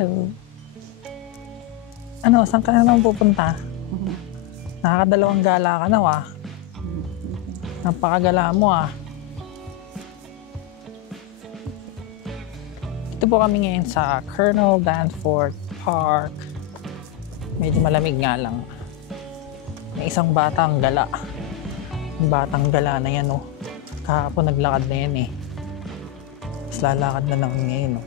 Hello. Ano, saan ka na naman pupunta? Nakakadalawang gala ka na, Napakagala mo, Ito po kami ngayon sa Colonel Danforth Park. Medyo malamig nga lang. May isang batang gala. Yung batang gala na yan, Kahapon naglakad na yan, Mas lalakad na lang ngayon,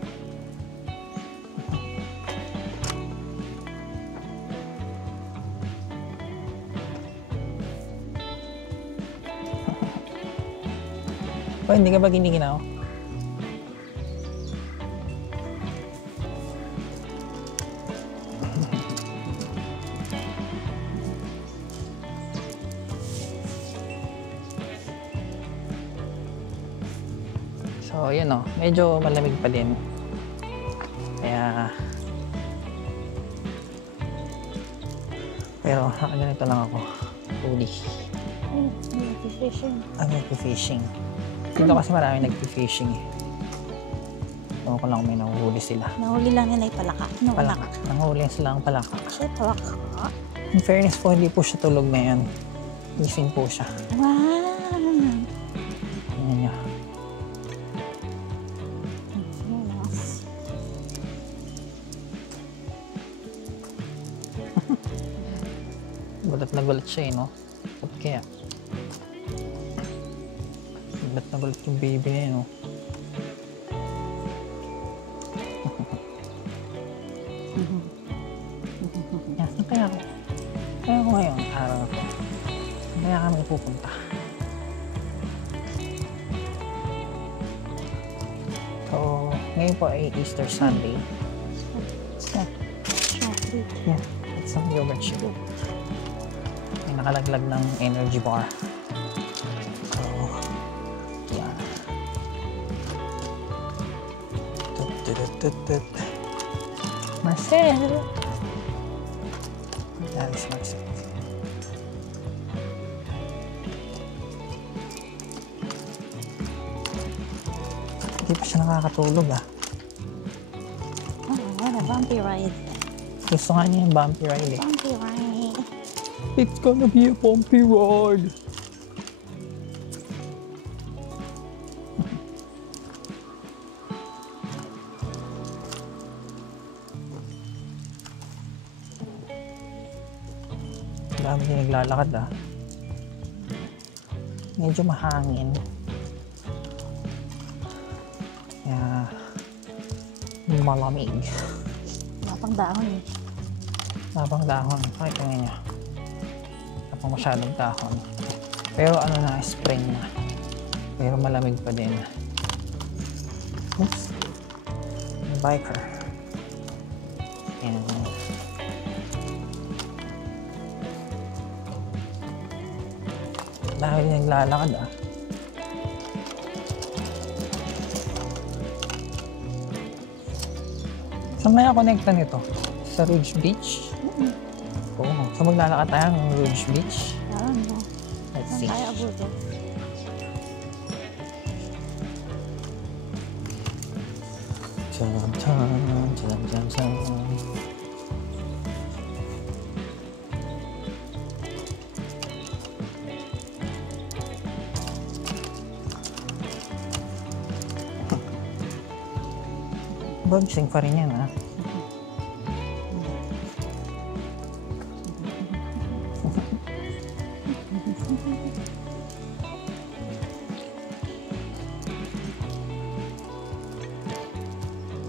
Hindi ka ba giniginaw? So, yun medyo malamig pa din. Kaya, pero ganito lang ako. Huli. Nag-fishing. Nag-fishing. Dito kasi marami nag-fishing Ewan ko lang may nahuhuli sila. Nahuli lang nila yung palaka. Palaka. Nahuli sila ang palaka. Siya palaka. In fairness po, hindi po siya tulog ngayon. Gising po siya. Wow! Tingnan niyo. Gulat na gulat siya Ba't kaya? Gulat na gulat yung baby na yun Saan kaya ako? Kaya ako ngayon, araw na to. Saan kaya kami pupunta? So, ngayon po ay Easter Sunday. Yeah, it's some yogurt sugar. May nakalaglag ng energy bar. So, yan. Marcel! That is Marcel. Hindi pa siya nakakatulog What a bumpy ride. Gusto nga niya yung bumpy ride Bumpy ride. It's gonna be a bumpy ride. Dami din naglalakad Medyo mahangin. Kaya malamig. Napang dahon Napang dahon. Pakita nga niya. Napang masyadong dahon. Pero spring na. Pero malamig pa din. Oops. Biker. And dahil naglalakad Saan kaya connecta nito? Sa Rouge Beach? Oo. So maglalakad tayo ng Rouge Beach? Let's see. Saan tayo abutin? Bagsing pa rin yan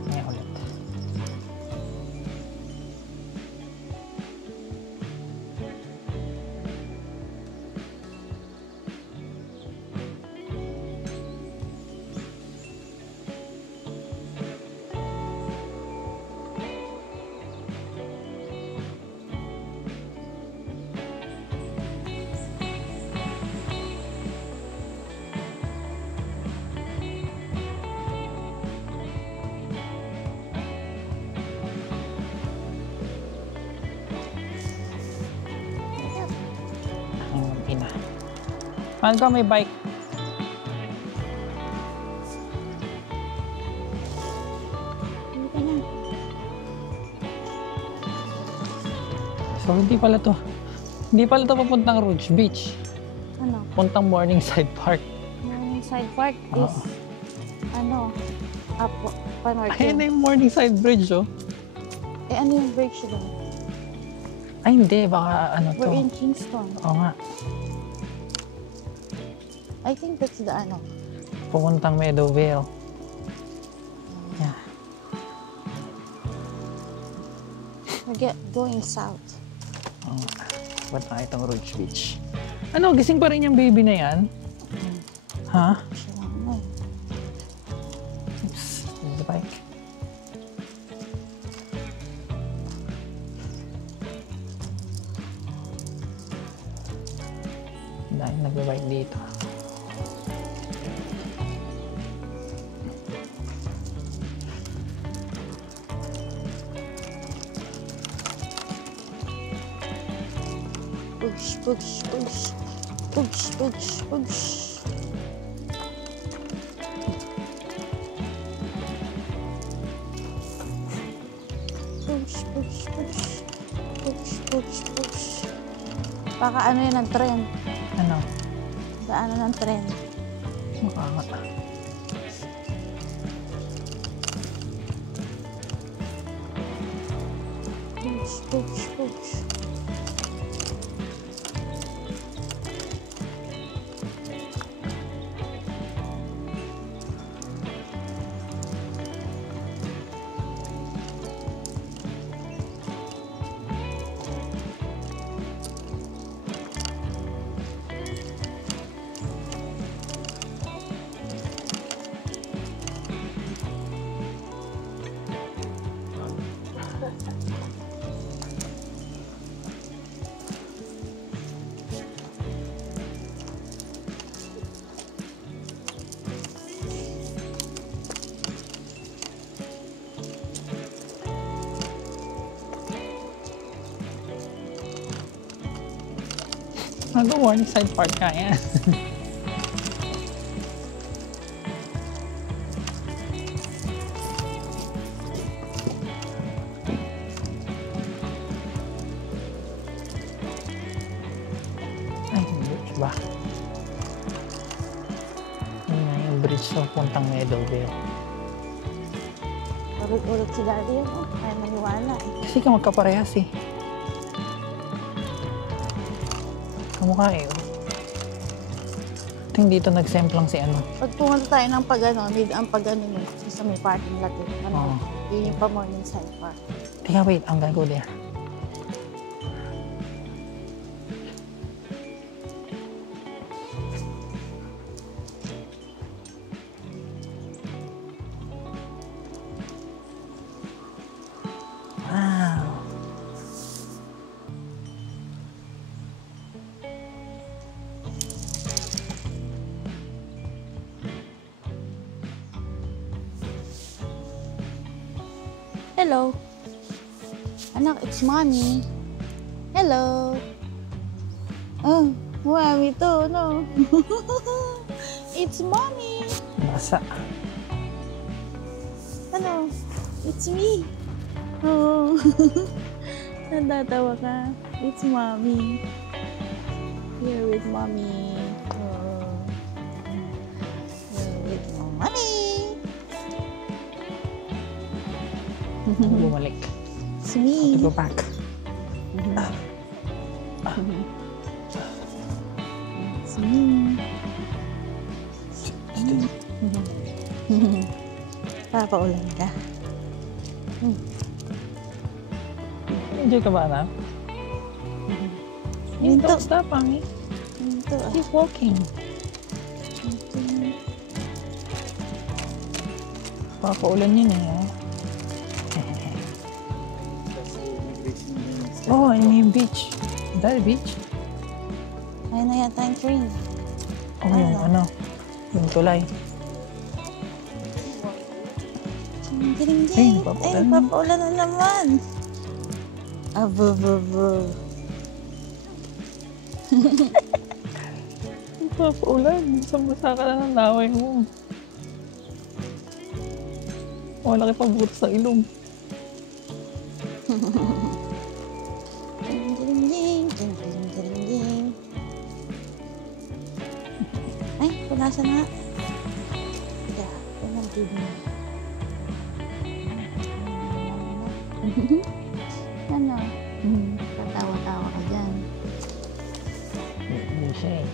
Ngayon ulit. Paano ka may bike? Hindi ka na. So, hindi pala to. Hindi pala to papuntang Rouge Beach. Ano? Puntang Morningside Park. Morningside Park Oo. is, ano, up, panorte. Ayan na yung Morningside Bridge, oh. Eh, ano yung bridge doon? Ay, hindi. Baka ano to. We're in Kingston. Oo nga. I think that's the, ano. Pupuntang Meadowvale. Yeah. We're going south. Oo nga. Ba't na itong Rouge Beach? Ano, gising pa rin yung baby na yan? Ha? Siya lang na eh. Oops. The bike. Dahil nag-bike dito. Push, push, push. Push, push, push. Push, push, push. Push, push, push. Baka ano yun ang tren. Ano? Daanan ng tren. Mukha nga. Push, push, push. Ano, Morningside Park ka yan. Ay, hindi. Iba. Yun nga yung bridge sa puntang Meadowvale. Ulit-ulit si Daddy yun. Kaya maniwala eh. Kasi ka magkaparehas eh. Kamukha eh. Oh. I think dito nag-semplang si ano. Pag pumunta tayo ng pag-ano, need ang pag-ano nun, sa may parking lot eh. Oo. Ano, yun yung pa-Morningside Park. Teka, wait. I'm gonna go there. Wow. Hello. Anak, it's mommy. Hello. Oh, mommy to, no? It's mommy. Basa. Ano? It's me. Oh. Natatawa ka. It's mommy. Here with mommy. Oh. Here with mommy. Bumalik. It's me. Go back. It's me. Papaulan ka. Enjoy ka ba, anak? Yun to. Don't stop, mami. Ito ah. Keep walking. Papaulan yun eh. Oh, ayun na yung beach. Dahil beach? Ayun na yata yung train. Oh, yung ano. Yung tulay. Ding, Ay, ding. papaulan. Ay, papaulan na naman. Abo. Papaulan. Basa ka na ng laway mo. Oh, laki pa butas ng ilong. Ding, Ding, ding, ding, ding. Ay, punasan na. Higa, punang TV na. Ano? Katawa-tawa ka dyan. Hindi siya eh.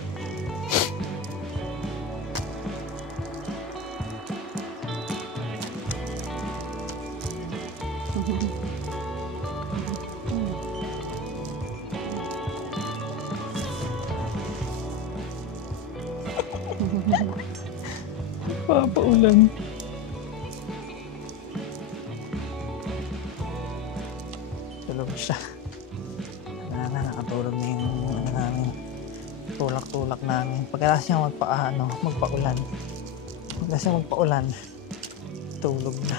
Papaulan. Tulog siya. Nakatulog na yung ano namin. Tulak-tulak namin. Pagkatapos niya magpaulan. Pagkatapos niya magpaulan, tulog na.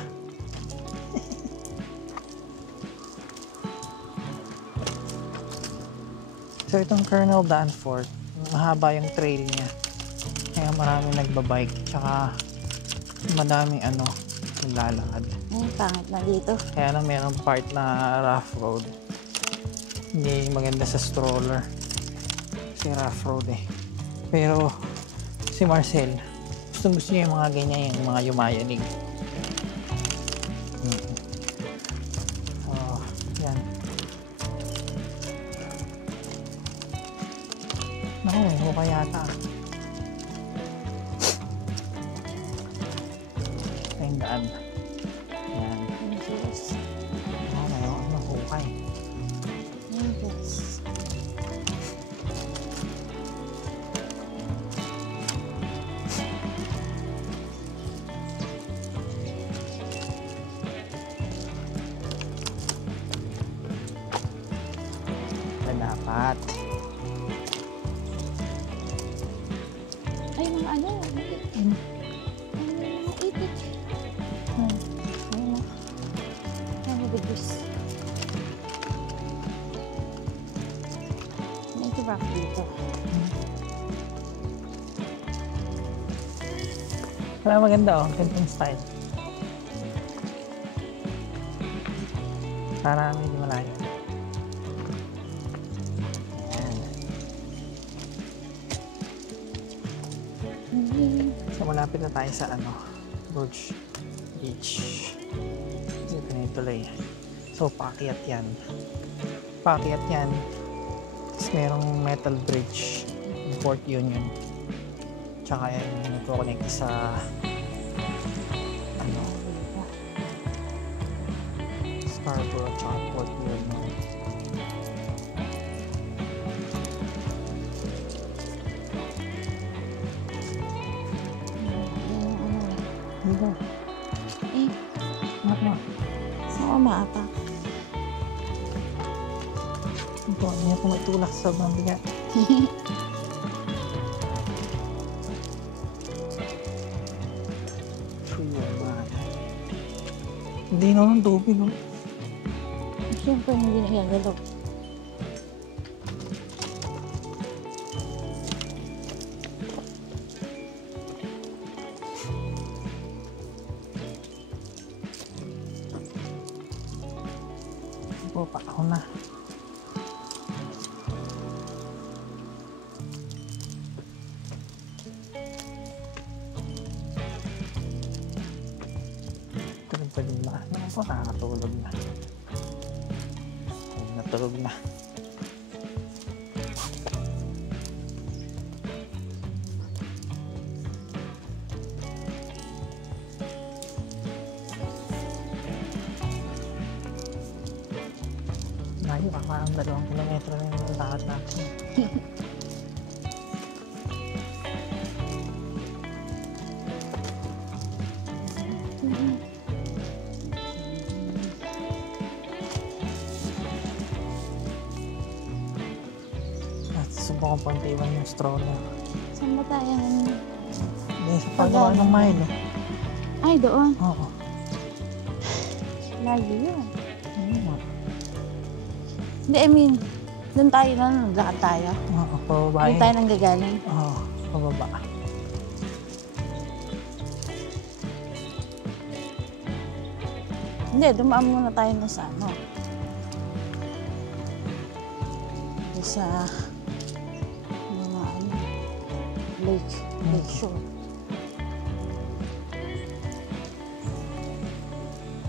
So itong Colonel Danforth, mahaba yung trail niya. Kaya maraming nagbabike. Tsaka madaming naglalakad. Ay, pangit na dito. Kaya lang mayroong part na rough road. Hindi maganda sa stroller. Kasi rough road eh. Pero si Marcel, gusto niya yung mga ganyan, yung mga yumayanig. Oh, yan. Naku, may hukay yata. Ito yung daan. Yan. Yes. Oh, mayroon ang hukay. Yes. Dapat. Ay, mga ano? Mga itik. Ayun na. Ano degrees? Medyo rough dito. Wala maganda oh, camping style. Para medyo malayo. So malapit na tayo sa Burj Beach. Dito na yung tuloy. So paakyat yan. Tapos merong metal bridge yung Port Union. Tsaka yan yung nagko-connect sa Scarborough tsaka Port Union. Dito. Eh, Ano? saan ka maapak? Ito, hindi ako magtulak sa sobrang bigat. Hindi naman tubig. Oh. Siyempre, hindi nagagalaw. Po, pa ako na. Tulog pa din ba? Ako nakakatulog na. Natulog na. Layo ka, parang 2 kilometro na yung lakad natin. At subukan pang iwan yung stroller. Saan ba tayo? Hindi, sa pagawa ng mile. Ay, doon. Oo. Lagi yun. Oo. Hindi, I mean, doon tayo na, naglakad tayo. Oo, pababa Doon yun. tayo nang gagaling. Oo, pababa. Hindi, dumaan muna tayo na sa ano. sa mga ano, lake shore.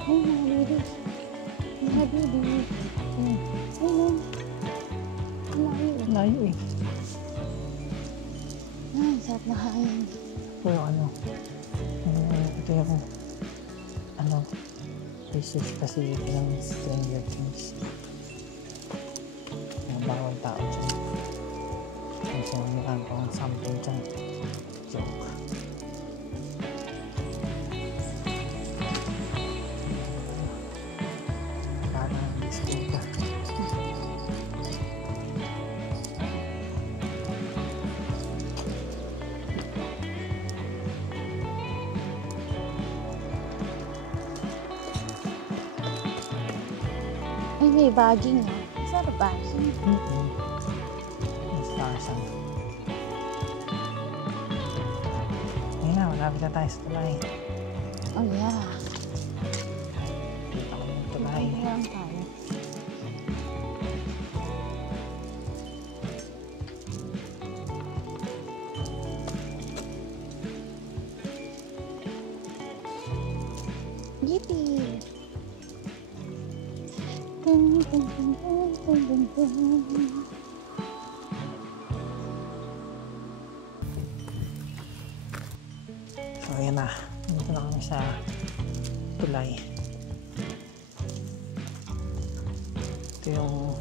Ay, mga baby. Mga baby. Ayun. Layo. Layo eh. Ay, sarap na kain. Pero ano, ito yung research kasi ng Stranger Things. Bawal tao dyan. Kasi mukhang pang something dyan. Joke. Parang school ka. Ay, may bagging ah. Sarap bagging. Starsan. Ayun na, malapit na tayo sa tulay. Oh yeah. Kita ko yung tulay. Ay, lang tayo. Yippee! Dun, dun, dun, dun, dun, dun, dun. So, ayan na. Dito na kami sa tulay. Ito yung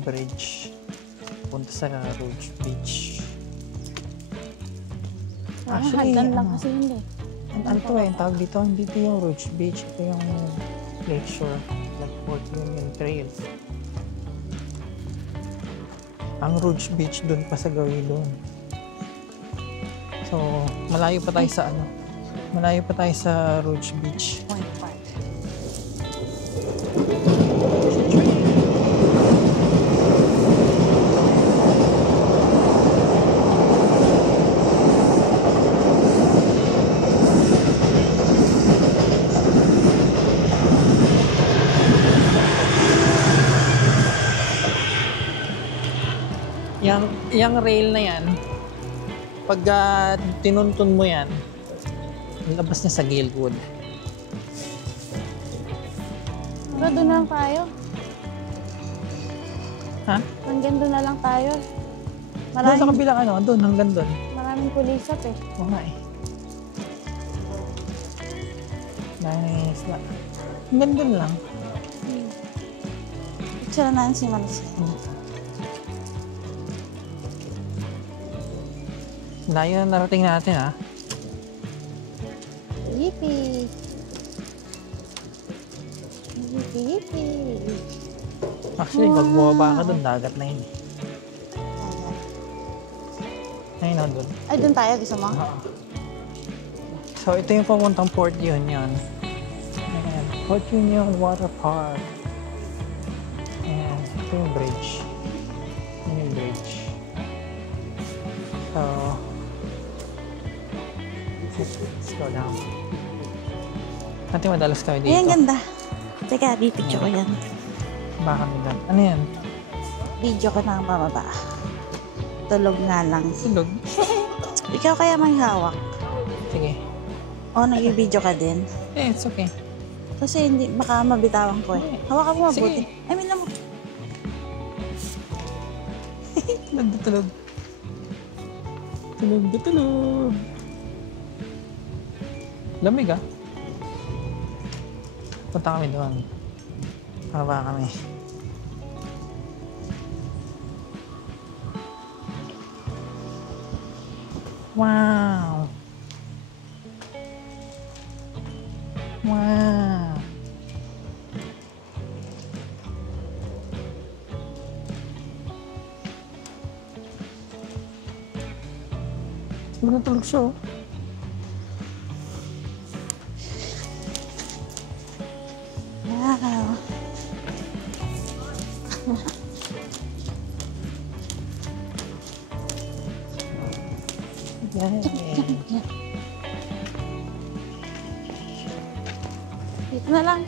bridge punta sa Rouge Beach. Actually, Hagdan lang kasi yun eh. Ano to eh, tawag dito, hindi ito yung Rouge Beach, ito yung Lakeshore, like Port Union Trail. Ang Rouge Beach dun pa sa gawin dun. So, malayo pa tayo sa malayo pa tayo sa Rouge Beach. Point park. Yung rail na yan, pag tinuntun mo yan, labas niya sa Gilwood. Pero doon na lang tayo. Ha? Hanggang doon na lang tayo. Doon sa kabilang doon, hanggang doon. Maraming kulisap eh. Oo nga eh. Dahil isla. Hanggang doon lang. Picture na si Marcia. Layo na narating natin ha. Yippee! Yippee, yippee! Actually, pag bumaba ka doon, dagat na yun. Ayan. Ayun na doon. Ay, doon tayo. Gusto mo? So, ito yung pamuntang Port Union. Ayan. Port Union Water Park. Ayan. Ito yung bridge. Ito yung bridge. So, let's go down. Ate, madalas kayo dito. Ayan, ganda. Teka, picture ko yan. Baka kami doon. Ano yan? Video ko na ang pababa. Tulog nga lang. Tulog. Ikaw kaya may hawak? Sige. O, nag-video ka din? Eh, it's okay. Kasi hindi, baka mabitawan ko eh. Hawakan mo mabuti. Sige. Ay, may lamok. Tulog. Tulog. Lamig ah. Punta kami doon. Pababa kami. Wow! Wow! Tulog siya oh. Wow. Yay! Dito na lang.